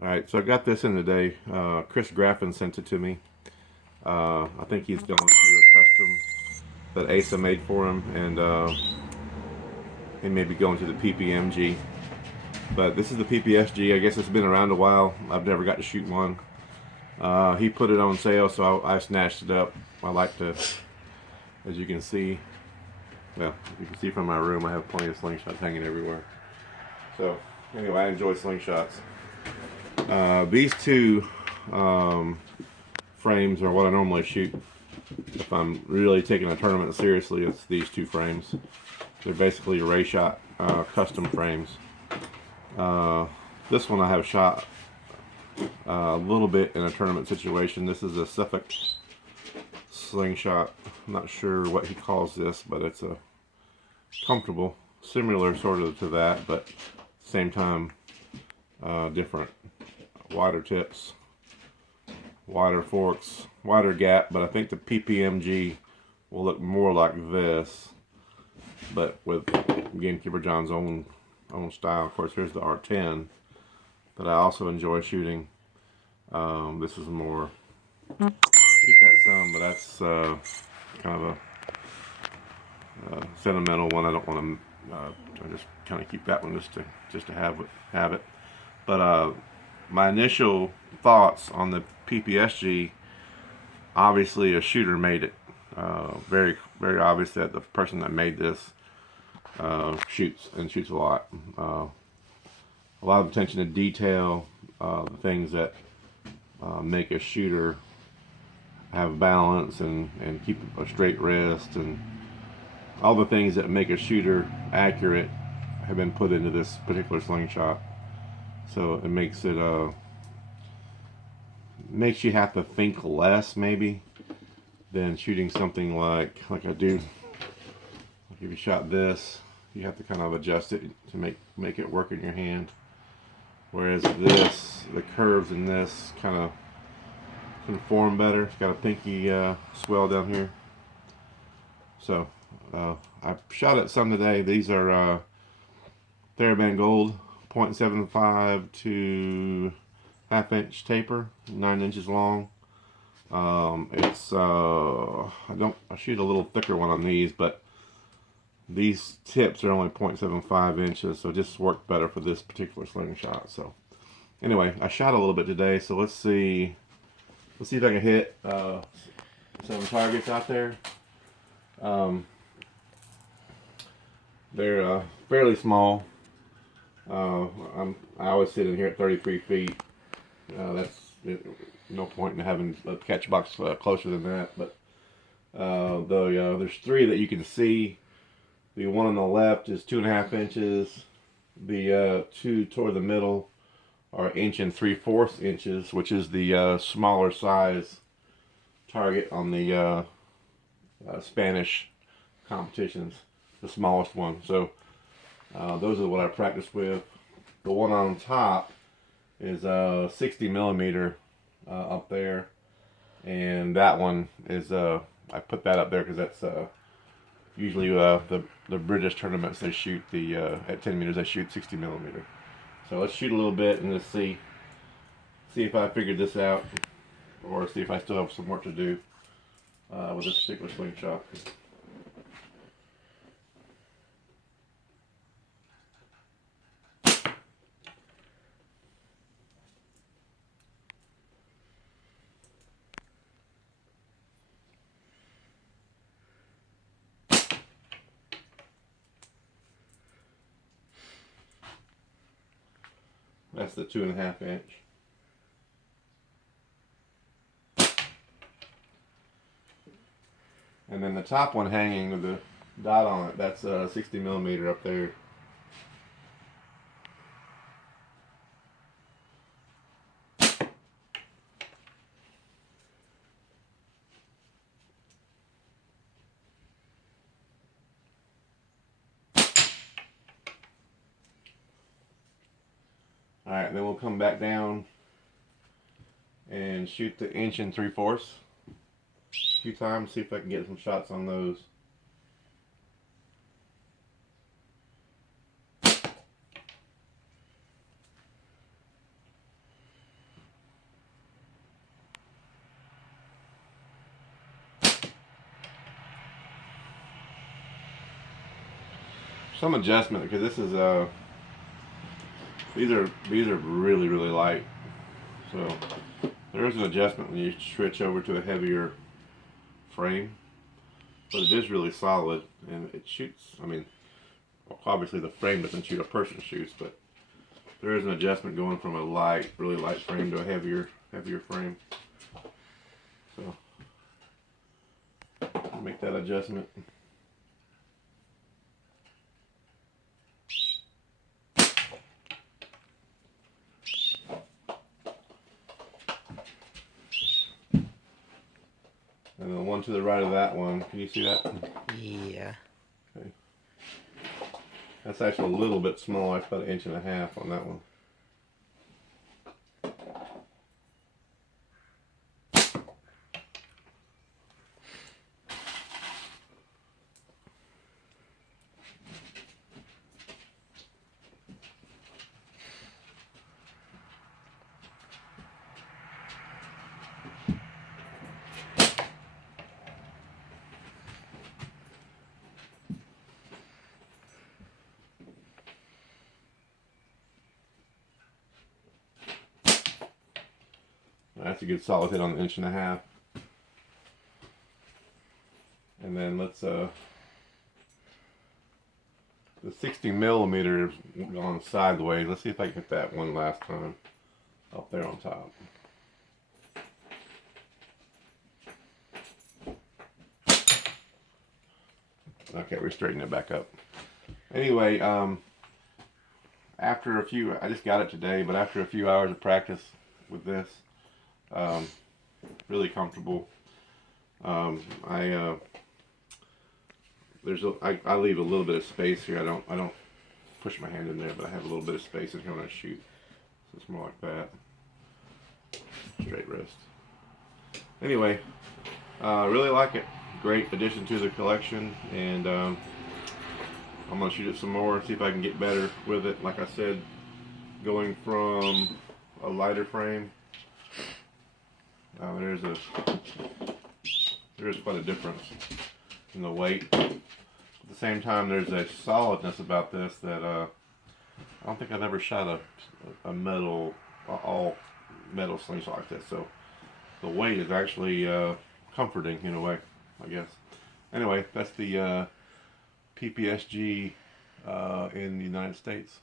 Alright, so I got this in today. Chris Graffin sent it to me. I think he's going to a custom that Asa made for him, and he may be going to the PPMG. But this is the PPSG. I guess it's been around a while. I've never got to shoot one. He put it on sale, so I snatched it up. I like to, as you can see, well, you can see from my room, I have plenty of slingshots hanging everywhere. So, anyway, I enjoy slingshots. These two frames are what I normally shoot. If I'm really taking a tournament seriously, it's these two frames. They're basically Ray Shot custom frames. This one I have shot a little bit in a tournament situation. This is a Suffolk slingshot. I'm not sure what he calls this, but it's a comfortable, similar sort of to that, but same time different. Wider tips, wider forks, wider gap, but I think the PPMG will look more like this, but with Gamekeeper John's own style. Of course, here's the R10 that I also enjoy shooting. This is more, I shoot that some, but that's kind of a sentimental one. I don't want to. I just kind of keep that one just to have it. But my initial thoughts on the PPSG, obviously a shooter made it. Very obvious that the person that made this shoots a lot. A lot of attention to detail, the things that make a shooter have balance and keep a straight wrist, and all the things that make a shooter accurate have been put into this particular slingshot. So it makes you have to think less maybe than shooting something like I do. Like if you shot this, you have to kind of adjust it to make it work in your hand. Whereas this, the curves in this kind of conform better. It's got a pinky swell down here. So I shot at some today. These are TheraBand Gold 0.75 to half-inch taper, 9 inches long. It's I shoot a little thicker one on these, but these tips are only 0.75 inches, so it just worked better for this particular slingshot. So anyway, I shot a little bit today, so let's see if I can hit some targets out there. They're fairly small. I always sit in here at 33 feet. That's no point in having a catch box closer than that. But there's three that you can see. The one on the left is 2.5 inches. The two toward the middle are 1 3/4 inches, which is the smaller size target on the Spanish competitions, the smallest one. So those are what I practice with. The one on top is 60 millimeter up there, and that one is I put that up there because that's usually the British tournaments, they shoot the at 10 meters they shoot 60 millimeter. So let's shoot a little bit and just see if I figured this out, or see if I still have some work to do with this particular slingshot. That's the 2.5 inch. And then the top one hanging with the dot on it, that's 60 millimeter up there. Alright, then we'll come back down and shoot the 1 3/4 a few times, see if I can get some shots on those. some adjustment, because this is these are really light. So there is an adjustment when you switch over to a heavier frame, but it is really solid and it shoots. I mean, obviously the frame doesn't shoot, a person shoots, but there is an adjustment going from a light, really light frame to a heavier frame. So make that adjustment. And the one to the right of that one, can you see that? Yeah. Okay. That's actually a little bit smaller. It's about 1.5 inches on that one. That's a good solid hit on the 1.5 inches. And then let's the 60 millimeter gone sideways. Let's see if I can hit that one last time up there on top. Okay, we straighten it back up. Anyway, after a few, I just got it today, but after a few hours of practice with this, really comfortable. I leave a little bit of space here. I don't push my hand in there, but I have a little bit of space in here when I shoot. So it's more like that. Straight wrist. Anyway, really like it. Great addition to the collection, and I'm gonna shoot it some more, see if I can get better with it. Like I said, going from a lighter frame, there's quite a difference in the weight. At the same time, there's a solidness about this that I don't think I've ever shot a metal, all metal slingshot like this. So the weight is actually comforting in a way, I guess. Anyway, that's the PPSG in the United States.